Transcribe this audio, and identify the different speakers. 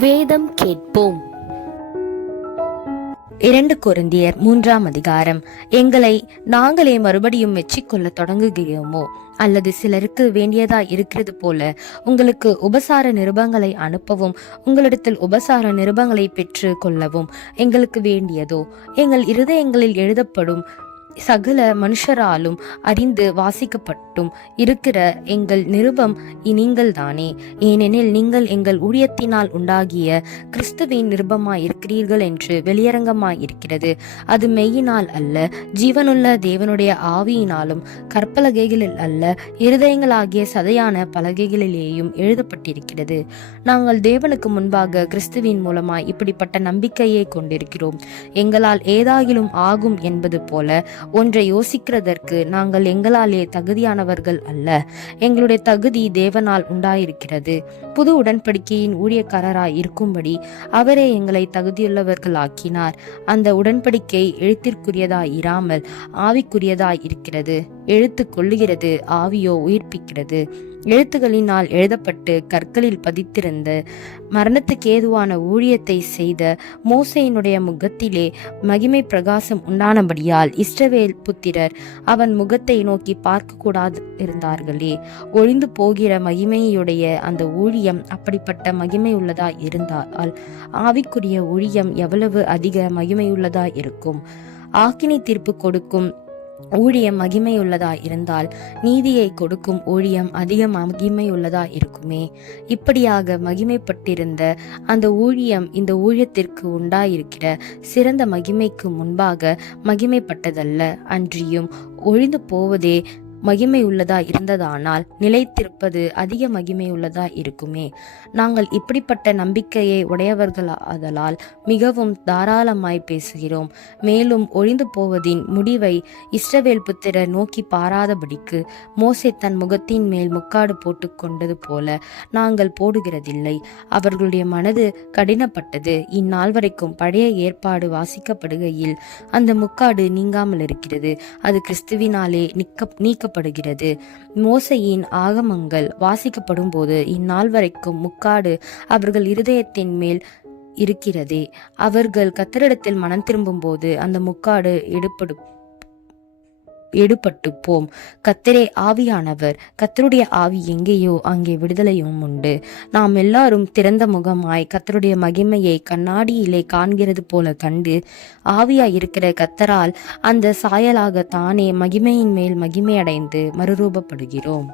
Speaker 1: வேதம் கேட்போம்.
Speaker 2: இரண்டு குருந்தியர் மூன்றாம் அதிகாரம். எங்களை நாங்களே மறுபடியும் மெச்சிக்கொள்ள தொடங்குகிறோமோ? அல்லது சிலருக்கு வேண்டியதா இருக்கிறது போல உங்களுக்கு உபசார நிருபங்களை அனுப்பவும் உங்களிடத்தில் உபசார நிருபங்களை பெற்று கொள்ளவும் எங்களுக்கு வேண்டியதோ? எங்கள் இருதயங்களில் எழுதப்படும் சகல மனுஷராலும் அறிந்து வாசிக்கப்பட்டும் இருக்கிற எங்கள் நிருபம் நீங்கள் தானே ஏனெனில் நீங்கள் எங்கள் ஊழியத்தினால் உண்டாகிய கிறிஸ்துவின் நிருபமாய் இருக்கிறீர்கள் என்று வெளியரங்கமாய் இருக்கிறது அது மெய்யினால் அல்ல ஜீவனுள்ள தேவனுடைய ஆவியினாலும் கற்பலகைகளில் அல்ல இருதயங்களாகிய சதையான பலகைகளிலேயும் எழுதப்பட்டிருக்கிறது. நாங்கள் தேவனுக்கு முன்பாக கிறிஸ்துவின் மூலமாய் இப்படிப்பட்ட நம்பிக்கையை கொண்டிருக்கிறோம். எங்களால் ஏதாகிலும் ஆகும் என்பது போல ஒன்றை யோசிக்கிறதற்கு நாங்கள் எங்களாலே தகுதியானவர்கள் அல்ல. எங்களுடைய தகுதி தேவனால் உண்டாயிருக்கிறது. புது உடன்படிக்கையின் ஊழியக்காரராய் இருக்கும்படி அவரே எங்களை தகுதியுள்ளவர்களாக்கினார். அந்த உடன்படிக்கை எழுத்திற்குரியதாய் இராமல் ஆவிக்குரியதாய் இருக்கிறது. எழுத்து கொள்ளுகிறது ஆவியோ உயிர்ப்பிக்கிறது. எழுத்துகளினால் எழுதப்பட்டு கற்களில் பதித்திருந்த மரணத்துக்கு ஏதுவான ஊழியத்தை செய்த மோசையினுடைய முகத்திலே மகிமை பிரகாசம் உண்டானபடியால் இஸ்ரவேல் புத்திரர் அவன் முகத்தை நோக்கி பார்க்க கூடாது இருந்தார்களே. ஒழிந்து போகிற மகிமையுடைய அந்த ஊழியம் அப்படிப்பட்ட மகிமை உள்ளதா இருந்தால் ஆவிக்குரிய ஊழியம் எவ்வளவு அதிக மகிமையுள்ளதா இருக்கும். ஆக்கினை தீர்ப்பு கொடுக்கும் ஊழியம் மகிமையுள்ளதா இருந்தால் நீதியை கொடுக்கும் ஊழியம் அதிக மகிமையுள்ளதா இருக்குமே. இப்படியாக மகிமைப்பட்டிருந்த அந்த ஊழியம் இந்த ஊழியத்திற்கு உண்டாயிருக்கிற சிறந்த மகிமைக்கு முன்பாக மகிமைப்பட்டதல்ல. அன்றியும் ஒழிந்து போவதே மகிமையுள்ளதா இருந்ததானால் நிலைத்திருப்பது அதிக மகிமையுள்ளதா இருக்குமே. நாங்கள் இப்படிப்பட்ட நம்பிக்கையை உடையவர்களாதலால் மிகவும் தாராளமாய் பேசுகிறோம். மேலும் ஒழிந்து போவதின் முடிவை இஸ்ரவேல் புத்திரர் நோக்கி பாராதபடிக்கு மோசே தன் முகத்தின் மேல் முக்காடு போட்டு கொண்டது போல நாங்கள் போடுகிறதில்லை. அவர்களுடைய மனது கடினப்பட்டது. இந்நாள் வரைக்கும் பழைய ஏற்பாடு வாசிக்கப்படுகையில் அந்த முக்காடு நீங்காமல் இருக்கிறது அது கிறிஸ்துவினாலே நிக்க வாசிக்கப்படுகிறது மோசையின் ஆகமங்கள் வாசிக்கப்படும் போது இந்நாள் வரைக்கும் முக்காடு அவர்கள் இருதயத்தின் மேல் இருக்கிறதே. அவர்கள் கத்தரிடத்தில் மனம் திரும்பும் போது அந்த முக்காடு எடுப்படும் எடுபட்டுப்போம். கத்தரே ஆவியானவர் கத்தருடைய ஆவி எங்கேயோ அங்கே விடுதலையும் உண்டு. நாம் எல்லாரும் திறந்த முகமாய் கத்தருடைய மகிமையை கண்ணாடியிலே காண்கிறது போல கண்டு ஆவியாய் இருக்கிற கத்தரால் அந்த சாயலாக தானே மகிமையின் மேல் மகிமையடைந்து மறுரூபப்படுகிறோம்.